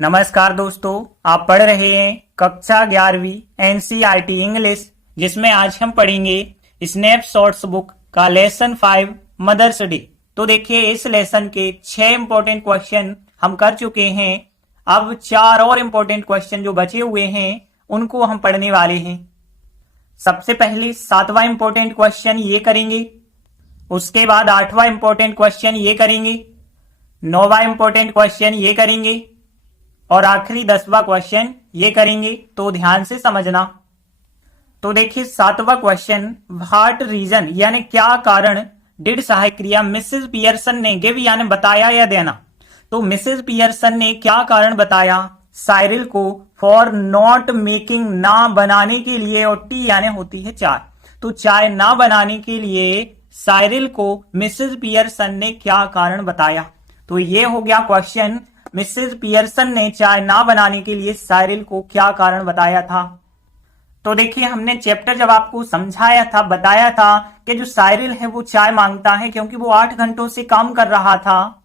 नमस्कार दोस्तों, आप पढ़ रहे हैं कक्षा 11वीं एनसीईआरटी इंग्लिश, जिसमें आज हम पढ़ेंगे स्नैपशॉट्स बुक का लेसन 5 मदर्स डे। तो देखिए, इस लेसन के 6 इंपॉर्टेंट क्वेश्चन हम कर चुके हैं। अब 4 और इंपॉर्टेंट क्वेश्चन जो बचे हुए हैं उनको हम पढ़ने वाले हैं। सबसे पहले 7वां इंपॉर्टेंट क्वेश्चन ये करेंगे, उसके बाद 8वां इंपॉर्टेंट क्वेश्चन ये करेंगे, 9वां इंपॉर्टेंट क्वेश्चन ये करेंगे और आखिरी 10वां क्वेश्चन ये करेंगे। तो ध्यान से समझना। तो देखिए, 7वां क्वेश्चन, व्हाट रीजन यानी क्या कारण डिड सहायक क्रिया मिसेस पियर्सन ने गिव यानी बताया या देना। तो मिसेस पियर्सन ने क्या कारण बताया साइरिल को फॉर नॉट मेकिंग, ना बनाने के लिए, और टी यानी होती है चाय। तो चाय ना बनाने के लिए साइरिल को मिसेस पियर्सन ने क्या कारण बताया। तो ये हो गया क्वेश्चन, मिसेस पियर्सन ने चाय ना बनाने के लिए साइरिल को क्या कारण बताया था। तो देखिए, हमने चैप्टर जब आपको समझाया था, बताया था कि जो साइरिल है वो चाय मांगता है क्योंकि वो 8 घंटों से काम कर रहा था,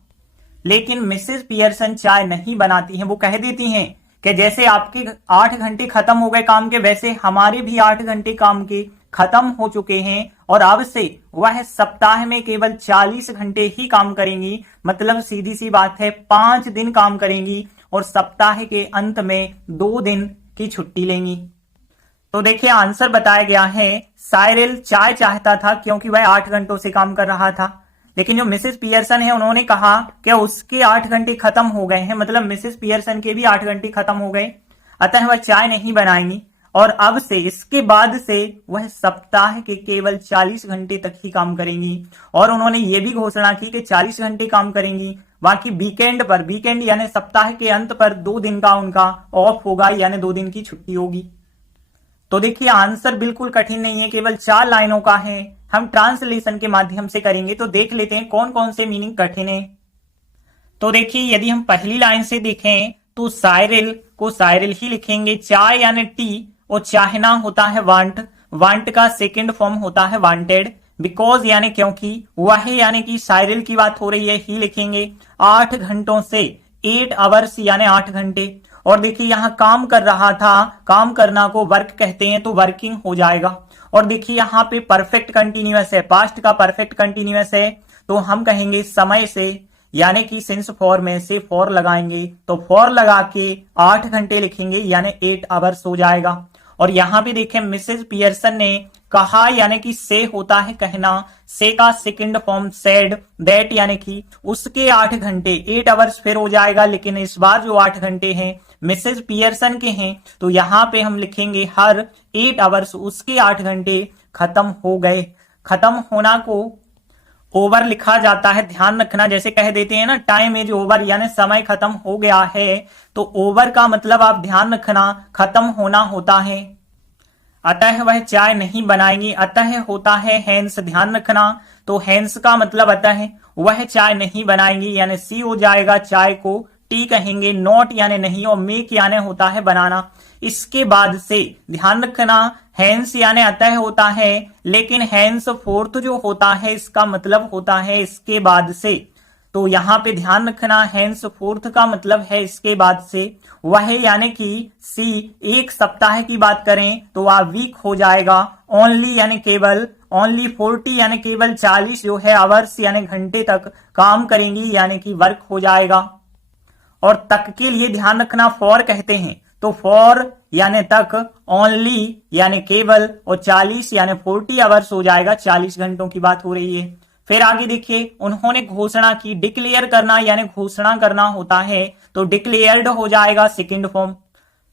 लेकिन मिसेस पियर्सन चाय नहीं बनाती हैं। वो कह देती हैं कि जैसे आपके 8 घंटे खत्म हो गए काम के, वैसे हमारे भी 8 घंटे काम के खत्म हो चुके हैं और अब से वह सप्ताह में केवल 40 घंटे ही काम करेंगी। मतलब सीधी सी बात है, 5 दिन काम करेंगी और सप्ताह के अंत में 2 दिन की छुट्टी लेंगी। तो देखिए, आंसर बताया गया है, साइरिल चाय चाहता था क्योंकि वह 8 घंटों से काम कर रहा था, लेकिन जो मिसेस पियर्सन है उन्होंने कहा कि उसके 8 घंटे खत्म हो गए हैं, मतलब मिसेस पियर्सन के भी 8 घंटे खत्म हो गए, अतः वह चाय नहीं बनाएंगी और अब से, इसके बाद से वह सप्ताह के केवल 40 घंटे तक ही काम करेंगी। और उन्होंने ये भी घोषणा की कि 40 घंटे काम करेंगी, बाकी वीकेंड पर, वीकेंड यानी सप्ताह के अंत पर 2 दिन का उनका ऑफ होगा, यानी 2 दिन की छुट्टी होगी। तो देखिए, आंसर बिल्कुल कठिन नहीं है, केवल 4 लाइनों का है। हम ट्रांसलेशन के माध्यम से करेंगे, तो देख लेते हैं कौन कौन से मीनिंग कठिन है। तो देखिए, यदि हम पहली लाइन से देखें तो साइरिल को साइरिल ही लिखेंगे, चाय यानी टी, और चाहना होता है वांट, वांट का सेकंड फॉर्म होता है वांटेड, बिकॉज यानी क्योंकि, वह यानी कि साइरिल की बात हो रही है, ही लिखेंगे। 8 घंटों से, 8 आवर्स यानी 8 घंटे, और देखिए यहां काम कर रहा था, काम करना को वर्क कहते हैं तो वर्किंग हो जाएगा। और देखिए यहाँ पे परफेक्ट कंटिन्यूअस है, पास्ट का परफेक्ट कंटिन्यूअस है, तो हम कहेंगे समय से, यानी कि सिंस फॉर में से फॉर लगाएंगे, तो फॉर लगा के 8 घंटे लिखेंगे यानी 8 आवर्स हो जाएगा। और यहां भी देखें, मिसेस पियर्सन ने कहा यानी कि से होता है कहना, से का सेकंड फॉर्म सेड, दैट यानी कि उसके 8 घंटे, 8 आवर्स फिर हो जाएगा, लेकिन इस बार जो 8 घंटे हैं मिसेस पियर्सन के हैं, तो यहां पे हम लिखेंगे हर 8 आवर्स, उसके 8 घंटे खत्म हो गए। खत्म होना को ओवर लिखा जाता है, ध्यान रखना। जैसे कह देते हैं ना, टाइम इज ओवर यानी समय खत्म हो गया है, तो ओवर का मतलब आप ध्यान रखना खत्म होना होता है। अतः वह चाय नहीं बनाएंगी, अतः होता है हैंस, ध्यान रखना। तो हैंस का मतलब अतः वह चाय नहीं बनाएंगी, यानी सी हो जाएगा, चाय को टी कहेंगे, नॉट यानी नहीं, और मेक यानी होता है बनाना। इसके बाद से ध्यान रखना, हैंस यानी अतः होता है, लेकिन हैंस फोर्थ जो होता है इसका मतलब होता है इसके बाद से। तो यहां पे ध्यान रखना, हैंस फोर्थ का मतलब है इसके बाद से। वह यानी कि सी, एक सप्ताह की बात करें तो वह वीक हो जाएगा। ओनली यानी केवल, ओनली 40 यानी केवल 40 जो है आवर्स यानी घंटे तक काम करेंगी, यानी कि वर्क हो जाएगा। और तक के लिए ध्यान रखना, फॉर कहते हैं, तो फॉर यानी तक, ओनली यानी केवल, और 40 यानी 40 आवर्स हो जाएगा, 40 घंटों की बात हो रही है। फिर आगे देखिए, उन्होंने घोषणा की, डिक्लेयर करना यानी घोषणा करना होता है, तो डिक्लेयर्ड हो जाएगा सेकंड फॉर्म।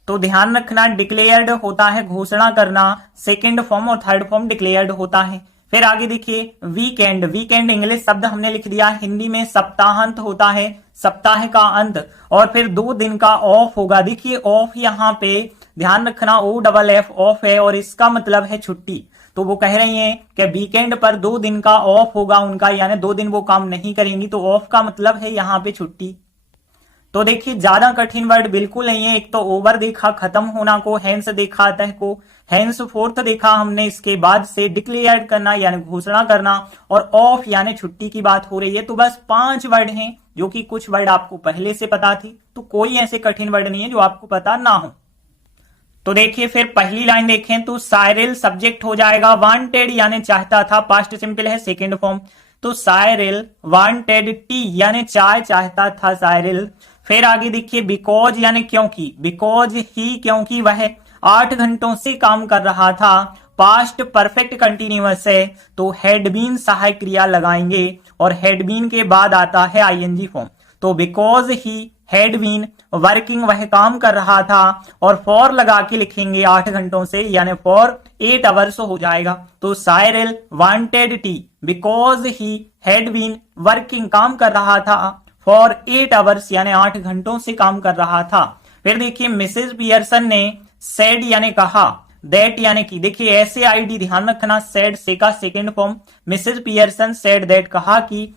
तो ध्यान रखना, डिक्लेयर्ड होता है घोषणा करना, सेकंड फॉर्म, और थर्ड फॉर्म डिक्लेयर्ड होता है। फिर आगे देखिए, वीकेंड, वीकेंड इंग्लिश शब्द हमने लिख दिया, हिंदी में सप्ताहांत होता है, सप्ताह का अंत, और फिर 2 दिन का ऑफ होगा। देखिए ऑफ यहाँ पे ध्यान रखना, OFF ऑफ है, और इसका मतलब है छुट्टी। तो वो कह रही हैं कि वीकेंड पर 2 दिन का ऑफ होगा उनका, यानी 2 दिन वो काम नहीं करेंगी, तो ऑफ का मतलब है यहाँ पे छुट्टी। तो देखिए ज्यादा कठिन वर्ड बिल्कुल नहीं है। एक तो ओवर देखा खत्म होना को, हैंस देखा अतः को, हैंस फोर्थ देखा हमने, इसके बाद से डिक्लेयर करना यानी घोषणा करना, और ऑफ यानी छुट्टी की बात हो रही है। तो बस 5 वर्ड हैं, जो कि कुछ वर्ड आपको पहले से पता थी, तो कोई ऐसे कठिन वर्ड नहीं है जो आपको पता ना हो। तो देखिए फिर पहली लाइन देखें तो साइरिल सब्जेक्ट हो जाएगा, वांटेड यानी चाहता था, पास्ट सिंपल है सेकेंड फॉर्म। तो साइरिल वांटेड टी यानी चाय चाहता था साइरिल। फिर आगे देखिए बिकॉज यानी क्योंकि, बिकॉज ही क्योंकि वह 8 घंटों से काम कर रहा था, पास्ट परफेक्ट कंटिन्यूअस है तो हैड बीन सहायक क्रिया लगाएंगे और हैड बीन के बाद आता है आईएनजी फॉर्म। तो because he had been working वह काम कर रहा था, और फॉर लगा के लिखेंगे 8 घंटों से यानी फॉर 8 आवर्स हो जाएगा। तो Cyril wanted tea because he had been working काम कर रहा था फॉर 8 आवर्स यानी 8 घंटों से काम कर रहा था। फिर देखिए मिसेस पियर्सन ने सेड यानी कहा, दैट यानी कि, देखिए ऐसे आईडी ध्यान रखना, सेड से का second form, Mrs Pearson said that कहा कि,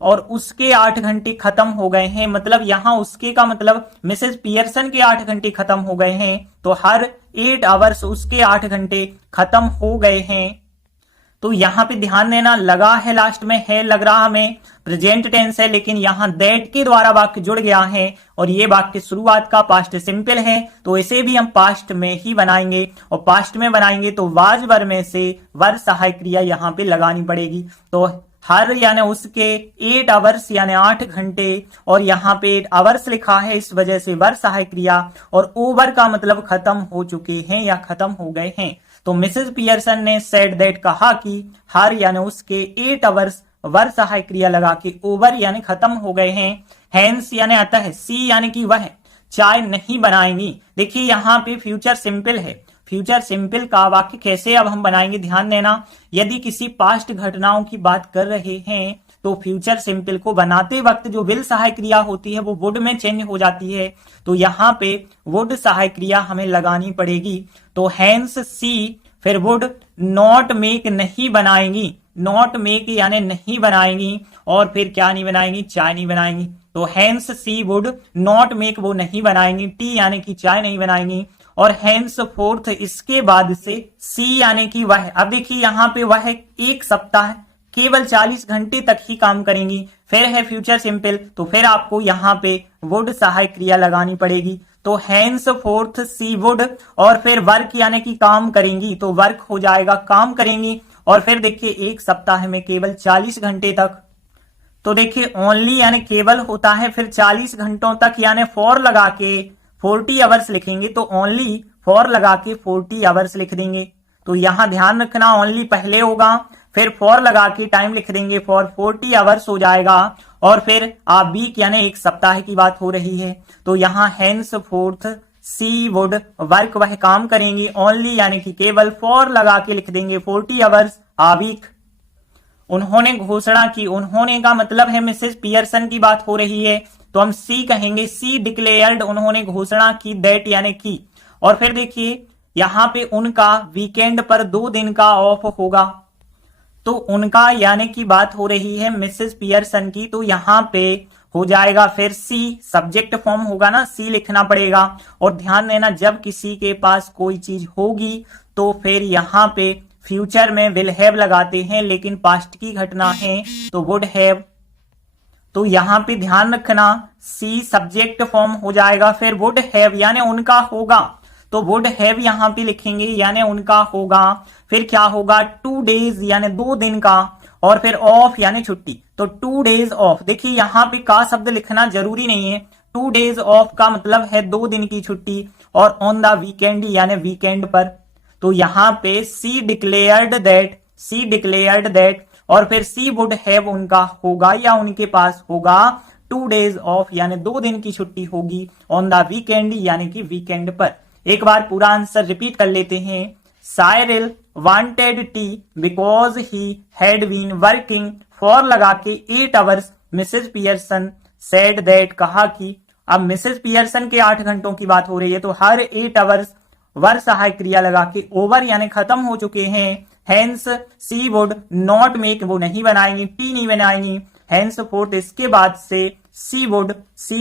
और उसके 8 घंटे खत्म हो गए हैं, मतलब यहां उसके का मतलब मिसेस पियर्सन के 8 घंटे खत्म हो गए हैं, तो हर 8 आवर्स उसके 8 घंटे खत्म हो गए हैं। तो यहां पे ध्यान देना, लगा है लास्ट में, है लग रहा हमें, प्रेजेंट टेंस है, लेकिन यहां दैट के द्वारा वाक्य जुड़ गया है और ये वाक्य शुरुआत का पास्ट सिंपल है, तो इसे भी हम पास्ट में ही बनाएंगे, और पास्ट में बनाएंगे तो वाज वर में से वर सहायक क्रिया यहां पे लगानी पड़ेगी। तो हर यानी उसके 8 आवर्स यानी 8 घंटे, और यहाँ पे 8 आवर्स लिखा है इस वजह से वर सहायक क्रिया, और ओवर का मतलब खत्म हो चुके हैं या खत्म हो गए हैं। तो मिसेस पियर्सन ने सेड दैट कहा कि हर यानी उसके 8 आवर्स वर सहायक क्रिया लगा के ओवर यानी खत्म हो गए हैं। हैंस यानी अतः, सी यानी कि वह चाय नहीं बनाएंगी। देखिए यहाँ पे फ्यूचर सिंपल है, फ्यूचर सिंपल का वाक्य कैसे अब हम बनाएंगे ध्यान देना। यदि किसी पास्ट घटनाओं की बात कर रहे हैं तो फ्यूचर सिंपल को बनाते वक्त जो विल सहायक क्रिया होती है वो वुड में चेंज हो जाती है, तो यहाँ पे वुड सहायक क्रिया हमें लगानी पड़ेगी। तो हैंस सी फिर वुड नॉट मेक नहीं बनाएंगी, नॉट मेक यानी नहीं बनाएंगी, और फिर क्या नहीं बनाएंगी, चाय नहीं बनाएंगी। तो hence she would not make वो नहीं बनाएंगी, टी यानी कि चाय नहीं बनाएंगी, और हैंस फोर्थ इसके बाद से सी यानी कि वह। अब देखिए यहाँ पे वह 1 सप्ताह केवल 40 घंटे तक ही काम करेंगी। फिर है फ्यूचर सिंपल, तो फिर आपको यहाँ पे वुड सहायक क्रिया लगानी पड़ेगी। तो हैंस फोर्थ सी वुड, और फिर वर्क यानी कि काम करेंगी, तो वर्क हो जाएगा काम करेंगी, और फिर देखिए 1 सप्ताह में केवल 40 घंटे तक, तो देखिए ओनली यानी केवल होता है, फिर 40 घंटों तक यानी फॉर लगा के 40 आवर्स लिखेंगे, तो ओनली फॉर लगा के 40 आवर्स लिख देंगे। तो यहां ध्यान रखना ओनली पहले होगा, फिर फॉर लगा के टाइम लिख देंगे, फॉर 40 आवर्स हो जाएगा, और फिर आप वीक यानी 1 सप्ताह की बात हो रही है। तो यहाँ hence forth she would work वह काम करेंगी, ओनली यानी कि केवल, फॉर लगा के लिख देंगे 40 आवर्स आ वीक। उन्होंने घोषणा की, उन्होंने का मतलब है मिसेस पियर्सन की बात हो रही है, तो हम सी कहेंगे, सी डिक्लेयर्ड उन्होंने घोषणा की, दैट यानी की। और फिर देखिए यहां पे उनका वीकेंड पर 2 दिन का ऑफ होगा, तो उनका यानी की बात हो रही है मिसेस पियर्सन की, तो यहां पे हो जाएगा फिर सी, सब्जेक्ट फॉर्म होगा ना, सी लिखना पड़ेगा। और ध्यान देना जब किसी के पास कोई चीज होगी तो फिर यहां पे फ्यूचर में विल हैव लगाते हैं, लेकिन पास्ट की घटना है तो वुड हैव। तो यहां पे ध्यान रखना सी सब्जेक्ट फॉर्म हो जाएगा, फिर वुड हैव यानी उनका होगा, तो वुड हैव यहां पे लिखेंगे यानी उनका होगा। फिर क्या होगा, 2 डेज यानी 2 दिन का, और फिर ऑफ यानी छुट्टी, तो 2 डेज ऑफ। देखिए यहां पे का शब्द लिखना जरूरी नहीं है, 2 डेज ऑफ का मतलब है 2 दिन की छुट्टी, और ऑन द वीकेंड यानी वीकेंड पर। तो यहां पे she declared that, she declared that, और फिर सी वुड हैव उनका होगा या उनके पास होगा 2 डेज ऑफ यानी 2 दिन की छुट्टी होगी, ऑन द वीकेंड यानी कि वीकेंड पर। एक बार पूरा आंसर रिपीट कर लेते हैं। Cyril wanted tea because he had been working for लगा के 8 hours, Mrs Pearson said that कहा कि, अब मिसेस पियर्सन के 8 घंटों की बात हो रही है, तो हर 8 आवर्स वर सहायक क्रिया लगा के ओवर यानी खत्म हो चुके हैं। Hence she would not make वो नहीं बनाएंगी, टी नहीं बनाएंगी, हैंस फोर्थ इसके बाद से सी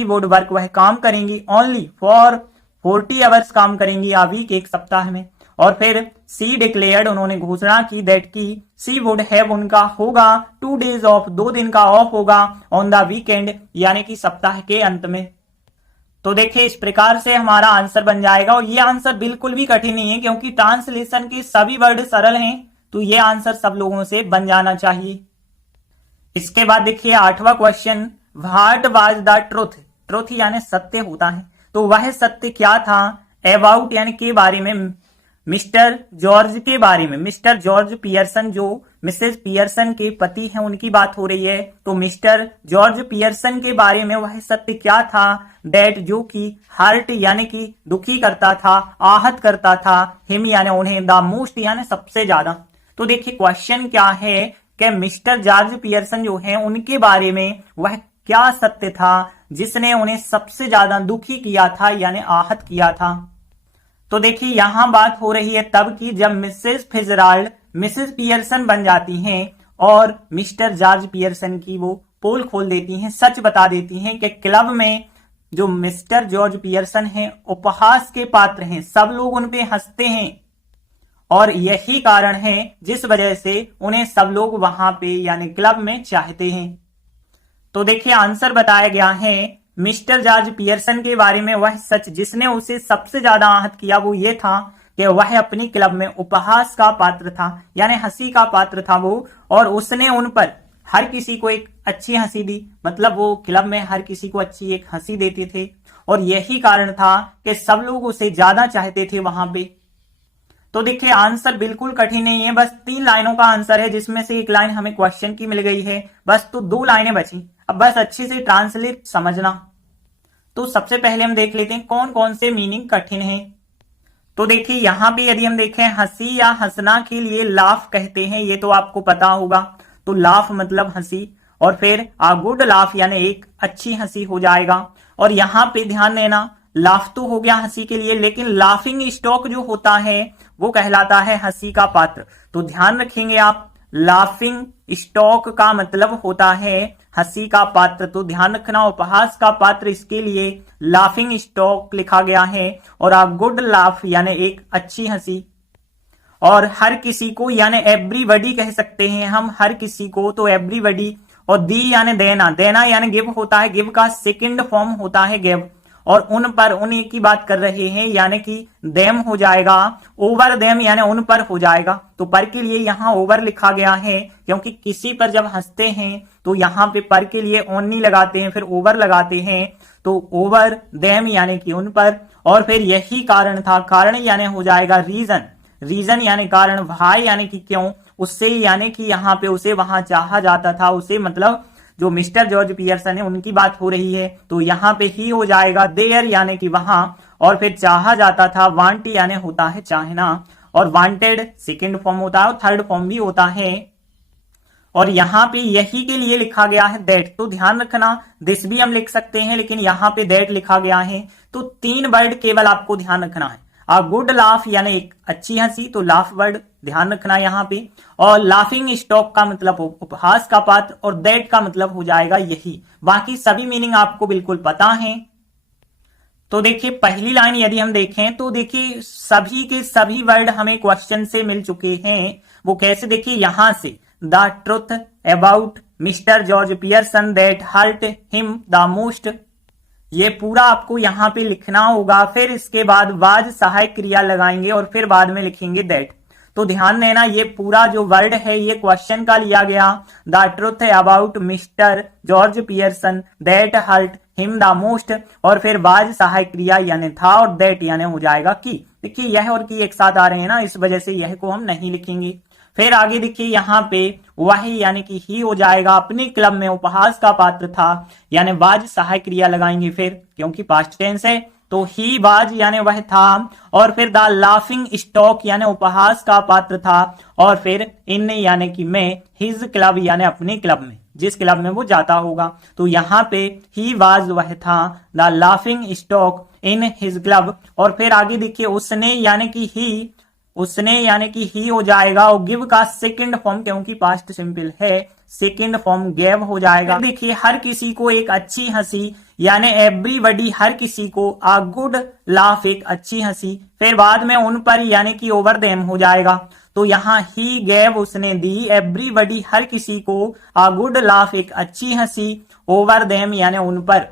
वुड वर्क वह काम करेंगी ओनली फॉर 40 आवर्स काम करेंगी आ वीक एक सप्ताह में। और फिर सी डिक्लेयर्ड उन्होंने घोषणा की दैट की सी वुड हैव उनका होगा 2 days ऑफ 2 दिन का ऑफ होगा ऑन द वीकेंड यानी कि सप्ताह के अंत में। तो देखिए इस प्रकार से हमारा आंसर बन जाएगा और ये आंसर बिल्कुल भी कठिन नहीं है क्योंकि ट्रांसलेशन के सभी वर्ड सरल हैं, तो ये आंसर सब लोगों से बन जाना चाहिए। इसके बाद देखिए 8वां question, what was the truth, truth यानी सत्य होता है, तो वह सत्य क्या था अबाउट यानी के बारे में, मिस्टर जॉर्ज के बारे में, मिस्टर जॉर्ज पियर्सन जो मिसेस पियर्सन के पति हैं उनकी बात हो रही है, तो मिस्टर जॉर्ज पियर्सन के बारे में वह सत्य क्या था दैट जो कि हर्ट यानी कि दुखी करता था, आहत करता था, हिम यानी उन्हें, द मोस्ट यानी सबसे ज्यादा। तो देखिए क्वेश्चन क्या है कि मिस्टर जॉर्ज पियर्सन जो है उनके बारे में वह क्या सत्य था जिसने उन्हें सबसे ज्यादा दुखी किया था यानी आहत किया था। तो देखिए यहां बात हो रही है तब की जब मिसेस फिजराल्ड मिसेस पियर्सन बन जाती हैं और मिस्टर जॉर्ज पियर्सन की वो पोल खोल देती हैं, सच बता देती हैं कि क्लब में जो मिस्टर जॉर्ज पियर्सन हैं उपहास के पात्र हैं, सब लोग उन पे हंसते हैं और यही कारण है जिस वजह से उन्हें सब लोग वहां पे यानी क्लब में चाहते हैं। तो देखिए आंसर बताया गया है मिस्टर जॉर्ज पियर्सन के बारे में वह सच जिसने उसे सबसे ज्यादा आहत किया वो ये था कि वह अपनी क्लब में उपहास का पात्र था यानी हंसी का पात्र था वो, और उसने उन पर हर किसी को एक अच्छी हंसी दी, मतलब वो क्लब में हर किसी को अच्छी एक हंसी देते थे और यही कारण था कि सब लोग उसे ज्यादा चाहते थे वहां पे। तो देखिए आंसर बिल्कुल कठिन नहीं है, बस 3 लाइनों का आंसर है जिसमें से एक लाइन हमें क्वेश्चन की मिल गई है, बस तो 2 लाइनें बची, अब बस अच्छे से ट्रांसलेट समझना। तो सबसे पहले हम देख लेते हैं कौन कौन से मीनिंग कठिन हैं। तो देखिए यहां पे यदि हम देखें हंसी या हंसना के लिए लाफ कहते हैं, ये तो आपको पता होगा, तो लाफ मतलब हंसी और फिर आ गुड लाफ यानी एक अच्छी हंसी हो जाएगा। और यहां पे ध्यान देना लाफ तो हो गया हंसी के लिए, लेकिन लाफिंग स्टॉक जो होता है वो कहलाता है हंसी का पात्र। तो ध्यान रखेंगे आप, लाफिंग स्टॉक का मतलब होता है हंसी का पात्र, तो ध्यान रखना उपहास का पात्र इसके लिए लाफिंग स्टॉक लिखा गया है। और आ गुड लाफ यानी एक अच्छी हंसी, और हर किसी को यानी एवरीबॉडी कह सकते हैं हम, हर किसी को तो एवरीबॉडी। और दी यानी देना, देना यानी गिव होता है, गिव का सेकंड फॉर्म होता है गिव, और उन पर उन्हीं की बात कर रहे हैं यानी कि देम हो जाएगा, ओवर देम यानी उन पर हो जाएगा। तो पर के लिए यहाँ ओवर लिखा गया है क्योंकि किसी पर जब हंसते हैं तो यहाँ पे पर के लिए ओनली लगाते हैं फिर ओवर लगाते हैं, तो ओवर देम यानी कि उन पर। और फिर यही कारण था, कारण यानी हो जाएगा रीजन, रीजन यानी कारण, व्हाई यानी कि क्यों, उससे यानी कि यहाँ पे उसे वहां चाहा जाता था, उसे मतलब जो मिस्टर जॉर्ज पियर्सन है उनकी बात हो रही है, तो यहाँ पे ही हो जाएगा देयर यानी कि वहां, और फिर चाहा जाता था, वांट यानी होता है चाहना, और वांटेड सेकंड फॉर्म होता है और थर्ड फॉर्म भी होता है। और यहाँ पे यही के लिए लिखा गया है दैट, तो ध्यान रखना दिस भी हम लिख सकते हैं लेकिन यहाँ पे दैट लिखा गया है, तो 3 वर्ड केवल आपको ध्यान रखना है। आ गुड लाफ यानी एक अच्छी हंसी, तो लाफ वर्ड ध्यान रखना यहाँ पे, और लाफिंग स्टॉक का मतलब उपहास का पात्र, और दैट का मतलब हो जाएगा यही। बाकी सभी मीनिंग आपको बिल्कुल पता है। तो देखिए पहली लाइन यदि हम देखें तो देखिए सभी के सभी वर्ड हमें क्वेश्चन से मिल चुके हैं। वो कैसे, देखिए यहां से the truth about Mr George Pearson that hurt him the most, ये पूरा आपको यहाँ पे लिखना होगा। फिर इसके बाद वाज सहायक क्रिया लगाएंगे और फिर बाद में लिखेंगे दैट। तो ध्यान देना ये पूरा जो वर्ड है ये क्वेश्चन का लिया गया, the truth about Mr George Pearson that hurt him the most, और फिर वाज सहायक क्रिया यानी था, और दैट यानी हो जाएगा की। देखिए यह और की एक साथ आ रहे हैं ना, इस वजह से यह को हम नहीं लिखेंगे। फिर आगे देखिए यहाँ पे वही यानी कि ही हो जाएगा, अपने क्लब में उपहास का पात्र था यानी वाज सहायक क्रिया लगाएंगे फिर, क्योंकि पास्ट टेंस है, तो ही वाज यानी वह था, और फिर द लाफिंग स्टॉक यानी उपहास का पात्र था, और फिर इन यानी कि में, हिज क्लब यानी अपने क्लब में, जिस क्लब में वो जाता होगा। तो यहाँ पे ही वाज वह था, the laughing stock in his club, और फिर आगे देखिए उसने यानी कि ही, उसने यानी कि ही हो जाएगा, और गिव का सेकंड फॉर्म क्योंकि पास्ट सिंपल है सेकंड फॉर्म गेव हो जाएगा। देखिए हर किसी को एक अच्छी हंसी, यानी एवरीबॉडी हर किसी को, अ गुड लाफ एक अच्छी हंसी, फिर बाद में उन पर यानी कि ओवर देम हो जाएगा। तो यहाँ ही गेव उसने दी, एवरीबॉडी हर किसी को, अ गुड लाफ एक अच्छी हंसी, ओवर देम यानी उन पर।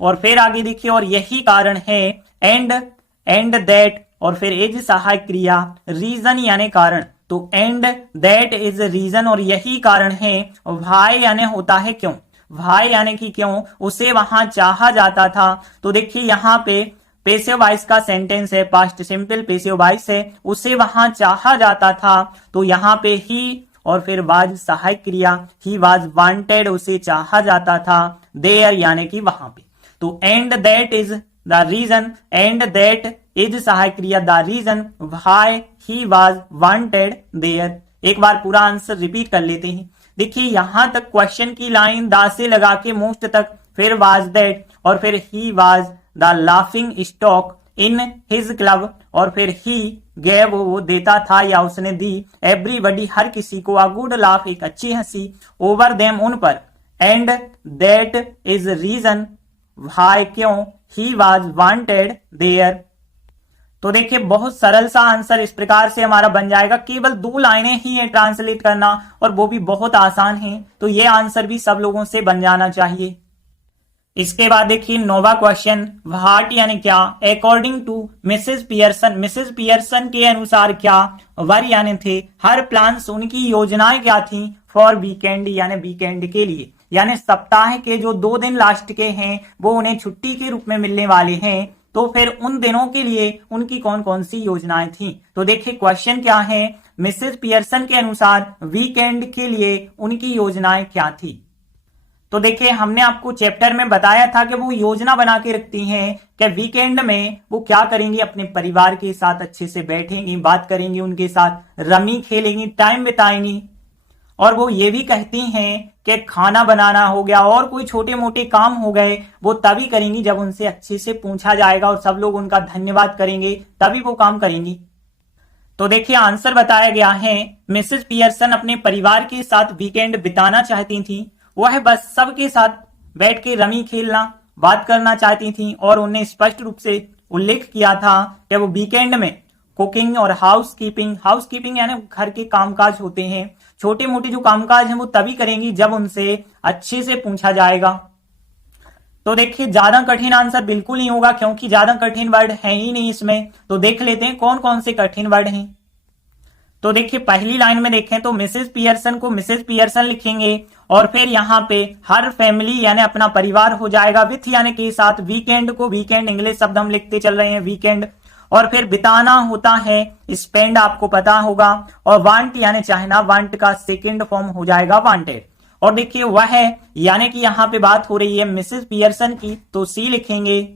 और फिर आगे देखिए और यही कारण है, एंड दैट और फिर इज सहायक क्रिया, रीजन यानी कारण। तो एंड दैट इज रीजन और यही कारण है, व्हाई यानी होता है क्यों, व्हाई यानी कि क्यों उसे वहां चाहा जाता था। तो देखिए यहाँ पे पैसिव वॉइस का सेंटेंस है, पास्ट सिंपल पैसिव वॉइस है, उसे वहां चाहा जाता था। तो यहाँ पे ही और फिर वाज सहायक क्रिया, ही वाज वांटेड उसे चाहा जाता था, देयर यानी कि वहां पे। तो and that is the reason, and that is सहायक क्रिया, the reason why he was wanted there. एक बार पूरा आंसर रिपीट कर लेते हैं। देखिए यहां तक क्वेश्चन की लाइन द से लगा के मोस्ट तक, फिर वाज दैट और फिर he was the laughing stock in his club और फिर ही गेव वो देता था या उसने दी, एवरीबॉडी हर किसी को, अ गुड लाफ एक अच्छी हंसी, ओवर देम उन पर, and that is reason why क्यों, ही वाज वांटेड देयर। तो देखिए बहुत सरल सा आंसर इस प्रकार से हमारा बन जाएगा। केवल 2 लाइनें ही है ट्रांसलेट करना और वो भी बहुत आसान है। तो ये आंसर भी सब लोगों से बन जाना चाहिए। इसके बाद देखिए 9वां क्वेश्चन, व्हाट यानी क्या, according to Mrs Pearson, Mrs Pearson के अनुसार क्या, वर यानी थे, हर प्लान्स उनकी योजनाएं क्या थी, फॉर वीकेंड यानी वीकेंड के लिए, यानी सप्ताह के जो 2 दिन लास्ट के हैं वो उन्हें छुट्टी के रूप में मिलने वाले हैं। तो फिर उन दिनों के लिए उनकी कौन कौन सी योजनाएं थी। तो देखिए क्वेश्चन क्या है, मिसेस पियर्सन के अनुसार वीकेंड के लिए उनकी योजनाएं क्या थी। तो देखिए हमने आपको चैप्टर में बताया था कि वो योजना बना के रखती हैं कि वीकेंड में वो क्या करेंगी, अपने परिवार के साथ अच्छे से बैठेंगी, बात करेंगी, उनके साथ रमी खेलेंगी, टाइम बिताएंगी। और वो ये भी कहती हैं कि खाना बनाना हो गया और कोई छोटे मोटे काम हो गए वो तभी करेंगी जब उनसे अच्छे से पूछा जाएगा और सब लोग उनका धन्यवाद करेंगे, तभी वो काम करेंगी। तो देखिए आंसर बताया गया है, मिसेस पियर्सन अपने परिवार के साथ वीकेंड बिताना चाहती थी। वह बस सबके साथ बैठ के रमी खेलना, बात करना चाहती थी और उन्हें स्पष्ट रूप से उल्लेख किया था कि वो वीकेंड में कुकिंग और हाउसकीपिंग यानी घर के कामकाज होते हैं, छोटे मोटे जो कामकाज हैं वो तभी करेंगी जब उनसे अच्छे से पूछा जाएगा। तो देखिए ज्यादा कठिन आंसर बिल्कुल नहीं होगा क्योंकि ज्यादा कठिन वर्ड है ही नहीं इसमें। तो देख लेते हैं कौन कौन से कठिन वर्ड हैं। तो देखिए पहली लाइन में देखें तो मिसेस पियर्सन को मिसेस पियर्सन लिखेंगे और फिर यहाँ पे हर फैमिली यानी अपना परिवार हो जाएगा, विथ यानी के साथ, वीकेंड को वीकेंड इंग्लिश शब्द हम लिखते चल रहे हैं वीकेंड, और फिर बिताना होता है स्पेंड, आपको पता होगा, और वांट यानी चाहना, वांट का सेकंड फॉर्म हो जाएगा वांटेड। और देखिए वह है यानी कि यहाँ पे बात हो रही है मिसेस पियर्सन की, तो सी लिखेंगे।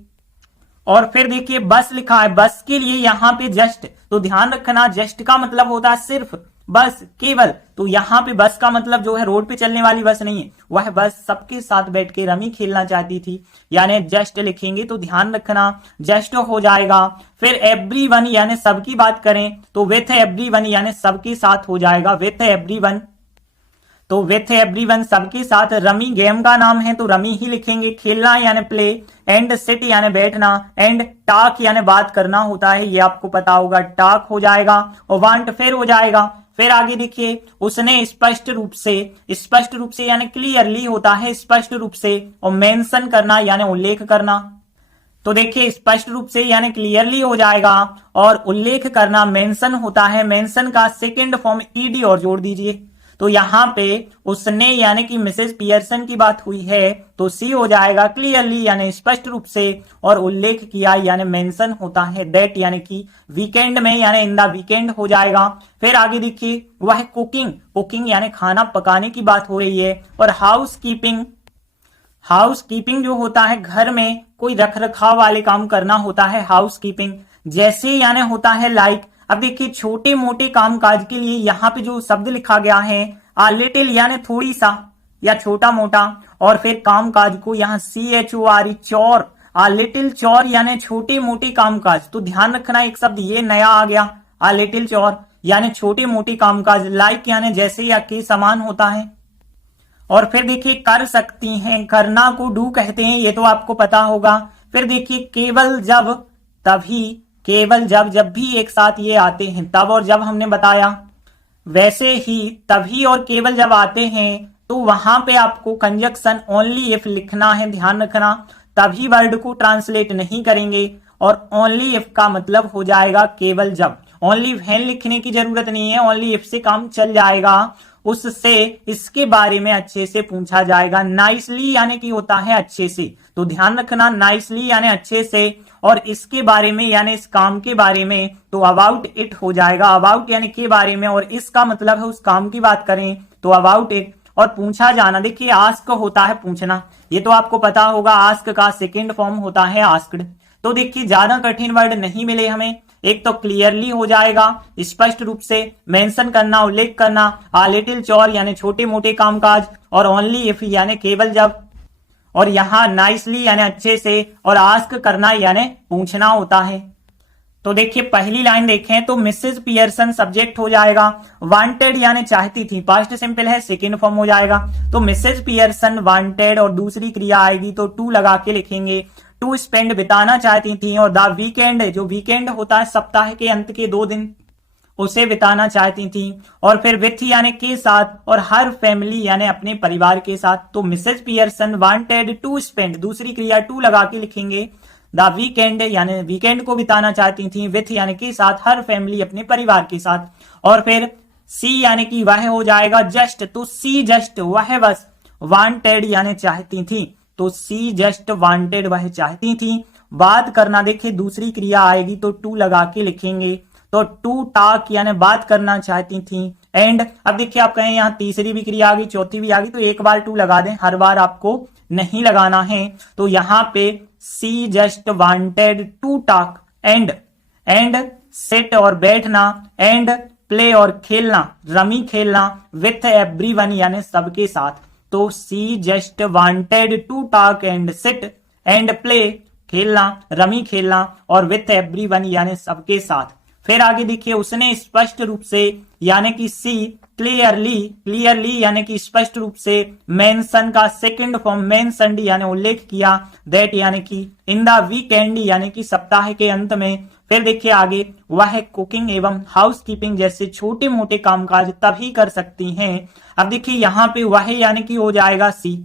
और फिर देखिए बस लिखा है, बस के लिए यहाँ पे जस्ट, तो ध्यान रखना जस्ट का मतलब होता है सिर्फ, बस, केवल। तो यहाँ पे बस का मतलब जो है रोड पे चलने वाली बस नहीं है, वह बस सबके साथ बैठ के रमी खेलना चाहती थी, यानी जस्ट लिखेंगे। तो ध्यान रखना जस्ट हो जाएगा। फिर एवरीवन यानी सबकी बात करें तो विथ एवरीवन यानी सबके साथ हो जाएगा, विथ एवरीवन। तो विथ एवरीवन सबके साथ। रमी गेम का नाम है तो रमी ही लिखेंगे। खेलना यानी प्ले, एंड सिट यानी बैठना, एंड टॉक यानी बात करना होता है, ये आपको पता होगा, टॉक हो जाएगा। और वांट फिर हो जाएगा। फिर आगे देखिए उसने स्पष्ट रूप से यानी क्लियरली होता है स्पष्ट रूप से, और मेंशन करना यानी उल्लेख करना। तो देखिए स्पष्ट रूप से यानी क्लियरली हो जाएगा और उल्लेख करना मेंशन होता है। मेंशन का सेकंड फॉर्म ईडी और जोड़ दीजिए। तो यहाँ पे उसने यानी कि मिसेस पियर्सन की बात हुई है तो सी हो जाएगा। क्लियरली यानी स्पष्ट रूप से, और उल्लेख किया यानी मेंशन होता है। दैट यानी कि वीकेंड में यानी इन द वीकेंड हो जाएगा। फिर आगे देखिए वह कुकिंग यानी खाना पकाने की बात हो रही है। और हाउसकीपिंग जो होता है घर में कोई रख रखाव वाले काम करना होता है हाउसकीपिंग। जैसे यानी होता है लाइक। अब देखिए छोटे मोटे कामकाज के लिए यहाँ पे जो शब्द लिखा गया है आ लिटिल यानी थोड़ी सा या छोटा मोटा, और फिर कामकाज को यहाँ CHORE चौर, आ लिटिल चौर यानी छोटे मोटे कामकाज। तो ध्यान रखना एक शब्द ये नया आ गया, आ लिटिल चौर यानी छोटे मोटे कामकाज। लाइक यानी जैसे या के समान होता है। और फिर देखिए कर सकती हैं, करना को डू कहते हैं, ये तो आपको पता होगा। फिर देखिए केवल जब, तभी, केवल जब, जब भी एक साथ ये आते हैं, तब और जब हमने बताया। वैसे ही तभी और केवल जब आते हैं तो वहां पे आपको कंजक्शन ओनली इफ लिखना है, ध्यान रखना। तभी वर्ड को ट्रांसलेट नहीं करेंगे और ओनली इफ का मतलब हो जाएगा केवल जब। ओनली व्हेन लिखने की जरूरत नहीं है, ओनली इफ से काम चल जाएगा। उससे इसके बारे में अच्छे से पूछा जाएगा। नाइसली यानी कि होता है अच्छे से, तो ध्यान रखना नाइसली यानी अच्छे से, और इसके बारे में यानी इस काम के बारे में तो अबाउट इट हो जाएगा। अबाउट यानी के बारे में, और इसका मतलब है उस काम की बात करें तो अबाउट इट। और पूछा जाना, देखिए आस्क होता है पूछना, ये तो आपको पता होगा। आस्क का सेकेंड फॉर्म होता है आस्क्ड। तो देखिए ज्यादा कठिन वर्ड नहीं मिले हमें। एक तो क्लियरली हो जाएगा, स्पष्ट रूप से, मेंशन करना, उल्लेख करना, आ लिटिल चोर यानी छोटे मोटे कामकाज, और ओनली इफ यानी केवल जब, और यहाँ नाइसली यानी अच्छे से, और आस्क करना यानी पूछना होता है। तो देखिए पहली लाइन देखें तो मिसेस पियर्सन सब्जेक्ट हो जाएगा। वांटेड यानी चाहती थी, पास्ट सिंपल है, सेकेंड फॉर्म हो जाएगा। तो मिसेस पियर्सन वांटेड, और दूसरी क्रिया आएगी तो टू लगा के लिखेंगे। टू स्पेंड बिताना चाहती थी, और द वीकेंड, जो वीकेंड होता है सप्ताह के अंत के 2 दिन, उसे बिताना चाहती थी। और फिर विथ यानी के साथ, और हर फैमिली यानी अपने परिवार के साथ। तो Mrs Pearson wanted to spend, दूसरी क्रिया टू लगा के लिखेंगे। द वीकेंड यानी वीकेंड को बिताना चाहती थी, विथ यानी के साथ, हर फैमिली अपने परिवार के साथ। और फिर सी यानी कि वह हो जाएगा जस्ट, तो सी जस्ट वह बस, वांटेड यानी चाहती थी, तो सी जस्ट वांटेड वह चाहती थी। बात करना, देखिए दूसरी क्रिया आएगी तो टू लगा के लिखेंगे। तो टू टॉक यानी बात करना चाहती थी। एंड अब देखिए आप कहें यहाँ तीसरी भी क्रिया आ गई, चौथी भी आ गई, तो एक बार टू लगा दें, हर बार आपको नहीं लगाना है। तो यहाँ पे she just wanted to talk and sit और बैठना, एंड प्ले और खेलना, रमी खेलना, विथ एवरीवन यानी सबके साथ। तो she just wanted to talk and sit and play, खेलना, रमी खेलना, और विथ एवरीवन यानी सबके साथ। फिर आगे देखिए उसने स्पष्ट रूप से यानी कि सी, क्लियरली यानी कि स्पष्ट रूप से, मेंशन का सेकंड फॉर्म मेंशनड यानी उल्लेख किया, दैट यानी कि, इन द वीकेंड यानी कि सप्ताह के अंत में। फिर देखिए आगे वह कुकिंग एवं हाउसकीपिंग जैसे छोटे मोटे कामकाज तभी कर सकती हैं। अब देखिए यहाँ पे वह यानी कि हो जाएगा सी।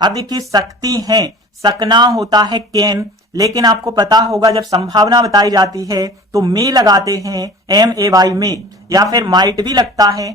अब देखिए सकती हैं, सकना होता है कैन, लेकिन आपको पता होगा जब संभावना बताई जाती है तो मे लगाते हैं, MAY में, या फिर माइट भी लगता है,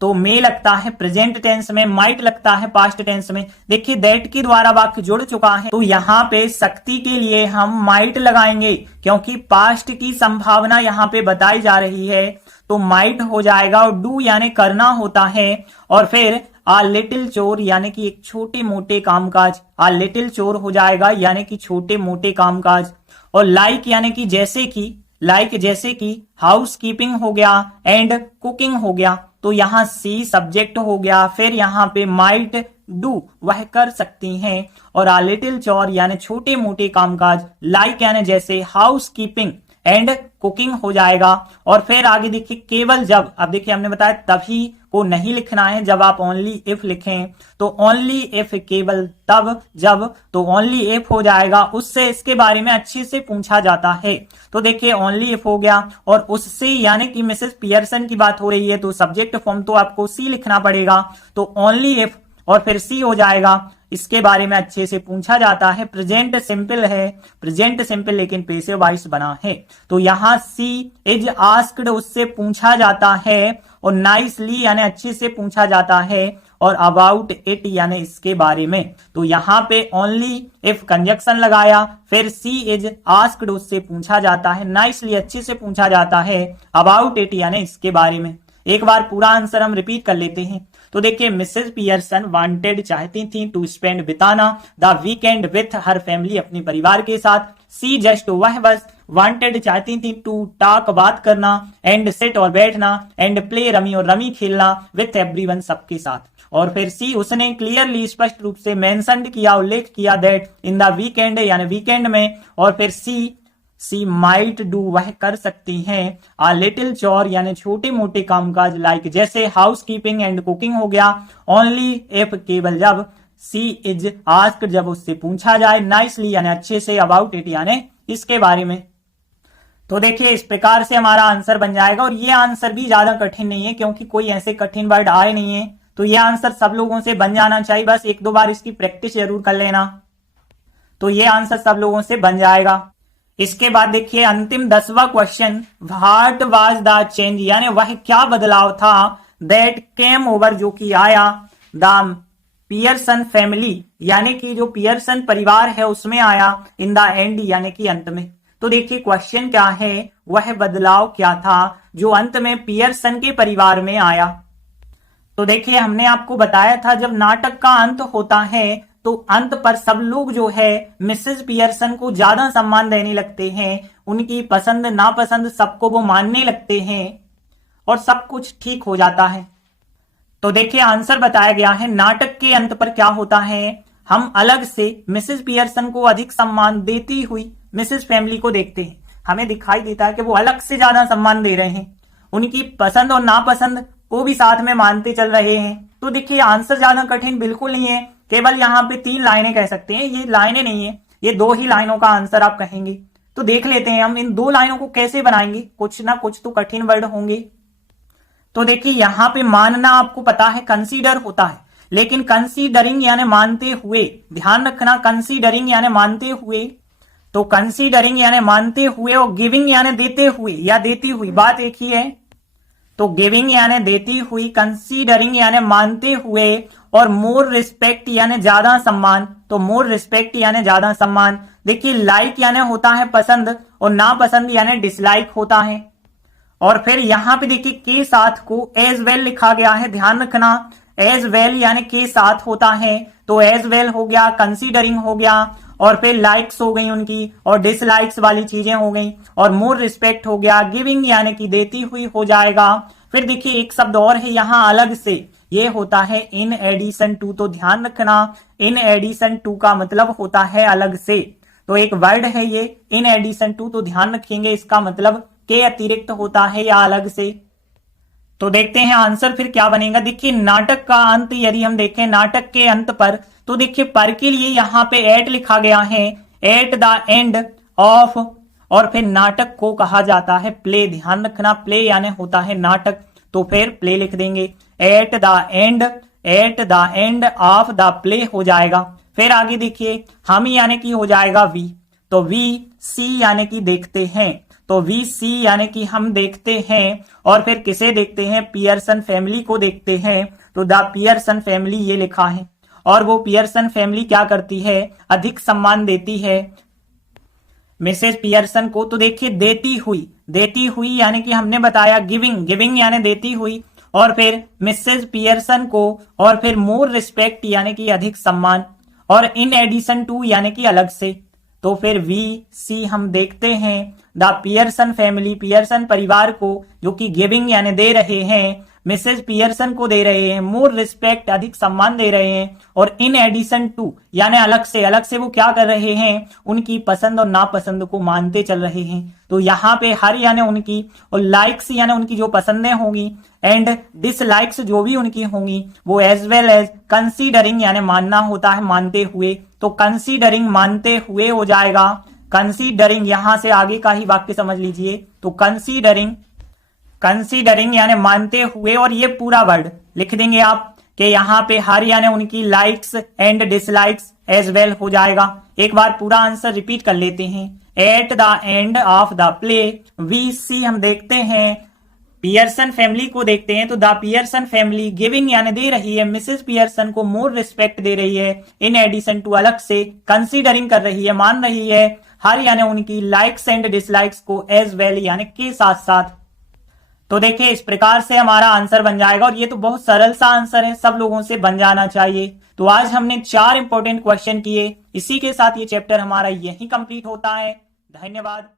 तो मे लगता है प्रेजेंट टेंस में, माइट लगता है पास्ट टेंस में। देखिए दैट के द्वारा वाक्य जुड़ चुका है, तो यहाँ पे शक्ति के लिए हम माइट लगाएंगे, क्योंकि पास्ट की संभावना यहाँ पे बताई जा रही है, तो माइट हो जाएगा। और डू यानी करना होता है, और फिर आ लिटिल चोर यानी कि एक छोटे मोटे कामकाज, आ लिटिल चोर हो जाएगा यानी कि छोटे मोटे कामकाज। और लाइक यानी कि जैसे कि, लाइक जैसे कि, हाउस कीपिंग हो गया, एंड कुकिंग हो गया, तो यहाँ सी सब्जेक्ट हो गया। फिर यहाँ पे माइट डू वह कर सकती हैं, और आ लिटिल चोर यानी छोटे मोटे कामकाज, लाइक यानी जैसे, हाउस कीपिंग एंड कुकिंग हो जाएगा। और फिर आगे देखिए केवल जब, अब देखिए हमने बताया तभी को नहीं लिखना है, जब आप ओनली इफ लिखें तो ओनली इफ, केवल तब जब, तो ओनली इफ हो जाएगा। उससे इसके बारे में अच्छे से पूछा जाता है, तो देखिए ओनली इफ हो गया। और उससे यानी कि मिसेस पियर्सन की बात हो रही है, तो सब्जेक्ट फॉर्म तो आपको सी लिखना पड़ेगा, तो ओनली इफ, और फिर सी हो जाएगा। इसके बारे में अच्छे से पूछा जाता है। प्रेजेंट सिंपल है, प्रेजेंट सिंपल लेकिन पैसिव वॉइस बना है, तो यहाँ सी इज आस्क्ड, उससे पूछा जाता है, और नाइसली यानी अच्छे से पूछा जाता है, और अबाउट इट यानी इसके बारे में। तो यहाँ पे ओनली इफ कंजक्शन लगाया, फिर सी इज आस्क्ड, उससे पूछा जाता है, नाइसली अच्छे से पूछा जाता है, अबाउट इट यानी इसके बारे में। एक बार पूरा आंसर हम रिपीट कर लेते हैं। तो देखिए मिसेस पियर्सन वांटेड चाहती थी टू स्पेंड बिताना the weekend with her family अपने परिवार के साथ। सी जस्ट वह बस, वांटेड चाहती थी टू टॉक बात करना, एंड सिट और बैठना, एंड प्ले रमी और रमी खेलना, विथ एवरीवन सबके साथ। और फिर सी उसने क्लियरली स्पष्ट रूप से मेंशनड किया, उल्लेख किया, दैट इन द वीकेंड यानी वीकेंड में। और फिर सी सी माइट डू वह कर सकती हैं, आ लिटिल चोर यानी छोटे मोटे कामकाज, लाइक जैसे हाउस कीपिंग एंड कुकिंग हो गया, ओनली इफ केवल जब, सी इज आस्क्ड जब उससे पूछा जाए, नाइसली यानी अच्छे से, अबाउट इट यानी इसके बारे में। तो देखिए इस प्रकार से हमारा आंसर बन जाएगा और ये आंसर भी ज्यादा कठिन नहीं है क्योंकि कोई ऐसे कठिन वर्ड आए नहीं है, तो ये आंसर सब लोगों से बन जाना चाहिए, बस एक दो बार इसकी प्रैक्टिस जरूर कर लेना, तो ये आंसर सब लोगों से बन जाएगा। इसके बाद देखिए अंतिम 10वां question, what was the change यानी वह क्या बदलाव था, दैट केम ओवर जो कि आया, द पियर्सन फैमिली यानी कि जो पियर्सन परिवार है उसमें आया, इन द एंड यानी कि अंत में। तो देखिए क्वेश्चन क्या है, वह बदलाव क्या था जो अंत में पियर्सन के परिवार में आया। तो देखिए हमने आपको बताया था जब नाटक का अंत होता है तो अंत पर सब लोग जो है मिसेस पियर्सन को ज्यादा सम्मान देने लगते हैं, उनकी पसंद नापसंद सबको वो मानने लगते हैं और सब कुछ ठीक हो जाता है। तो देखिए आंसर बताया गया है, नाटक के अंत पर क्या होता है, हम अलग से मिसेस पियर्सन को अधिक सम्मान देती हुई मिसेस फैमिली को देखते हैं, हमें दिखाई देता है कि वो अलग से ज्यादा सम्मान दे रहे हैं, उनकी पसंद और नापसंद को भी साथ में मानते चल रहे हैं। तो देखिए आंसर ज्यादा कठिन बिल्कुल नहीं है, केवल यहाँ पे 3 लाइनें कह सकते हैं, ये लाइनें नहीं है, ये 2 ही लाइनों का आंसर आप कहेंगे। तो देख लेते हैं हम इन 2 लाइनों को कैसे बनाएंगे, कुछ ना कुछ तो कठिन वर्ड होंगे। तो देखिए यहाँ पे मानना आपको पता है कंसीडर होता है, लेकिन कंसीडरिंग यानी मानते हुए, ध्यान रखना कंसीडरिंग यानी मानते हुए, तो कंसीडरिंग यानी मानते हुए और गिविंग यानी देते हुए या देती हुई, बात एक ही है। तो गिविंग यानी देती हुई, कंसीडरिंग यानी मानते हुए और मोर रिस्पेक्ट यानी ज्यादा सम्मान, तो मोर रिस्पेक्ट यानी ज्यादा सम्मान। देखिए लाइक यानी होता है पसंद और नापसंद यानी डिसलाइक होता है। और फिर यहां पे देखिए के साथ को एज वेल लिखा गया है, ध्यान रखना एज वेल यानी के साथ होता है, तो एज वेल हो गया, कंसीडरिंग हो गया और फिर लाइक्स हो गई उनकी और डिसलाइक्स वाली चीजें हो गई और मोर रिस्पेक्ट हो गया, गिविंग यानी कि देती हुई हो जाएगा। फिर देखिए एक शब्द और है यहां अलग से, ये होता है इन एडिशन टू, तो ध्यान रखना इन एडिशन टू का मतलब होता है अलग से, तो एक वर्ड है ये इन एडिशन टू, तो ध्यान रखेंगे इसका मतलब के अतिरिक्त होता है या अलग से। तो देखते हैं आंसर फिर क्या बनेगा। देखिए नाटक का अंत यदि हम देखें नाटक के अंत पर, तो देखिए पर के लिए यहाँ पे एट लिखा गया है, एट द एंड ऑफ, और फिर नाटक को कहा जाता है प्ले, ध्यान रखना प्ले यानी होता है नाटक, तो फिर प्ले लिख देंगे, eight the end of the play हो जाएगा। फिर आगे देखिए हम यानी कि हो जाएगा वी, तो वी सी यानी कि देखते हैं, तो वी सी यानी कि हम देखते हैं और फिर किसे देखते हैं, पियर्सन फैमिली को देखते हैं, तो द पियर्सन फैमिली ये लिखा है और वो पियर्सन फैमिली क्या करती है, अधिक सम्मान देती है मिसेस पियर्सन को। तो देखिए देती हुई यानी कि हमने बताया गिविंग यानी देती हुई और फिर मिसेस पियर्सन को और फिर मोर रिस्पेक्ट यानी कि अधिक सम्मान और इन एडिशन टू यानी कि अलग से, तो फिर वी सी हम देखते हैं द पियर्सन फैमिली पियर्सन परिवार को जो कि गिविंग यानी दे रहे हैं, मिसेस पियर्सन को दे रहे हैं, मोर रिस्पेक्ट अधिक सम्मान दे रहे हैं और इन एडिशन टू यानी अलग से वो क्या कर रहे हैं, उनकी पसंद और नापसंद को मानते चल रहे हैं। तो यहाँ पे हर यानी उनकी और लाइक्स यानी उनकी जो पसंदें होंगी एंड डिसलाइक्स जो भी उनकी होंगी वो एज वेल एज कंसीडरिंग यानी मानना होता है मानते हुए, तो कंसीडरिंग मानते हुए हो जाएगा। कंसीडरिंग यहां से आगे का ही वाक्य समझ लीजिए, तो कंसीडरिंग यानी मानते हुए और ये पूरा वर्ड लिख देंगे आप कि यहाँ पे हर यानी उनकी likes and dislikes as well हो जाएगा। एक बार पूरा आंसर रिपीट कर लेते हैं, at the end of the play we see हम देखते हैं पियर्सन फैमिली को देखते हैं, तो द पियर्सन फैमिली गिविंग यानी दे रही है मिसेस पियर्सन को मोर रिस्पेक्ट दे रही है, इन एडिशन टू अलग से, कंसीडरिंग कर रही है मान रही है, हर यानी उनकी लाइक्स एंड डिसलाइक्स को एज वेल यानी के साथ साथ। तो देखिए इस प्रकार से हमारा आंसर बन जाएगा और ये तो बहुत सरल सा आंसर है, सब लोगों से बन जाना चाहिए। तो आज हमने 4 इंपॉर्टेंट क्वेश्चन किए, इसी के साथ ये चैप्टर हमारा यही कंप्लीट होता है। धन्यवाद।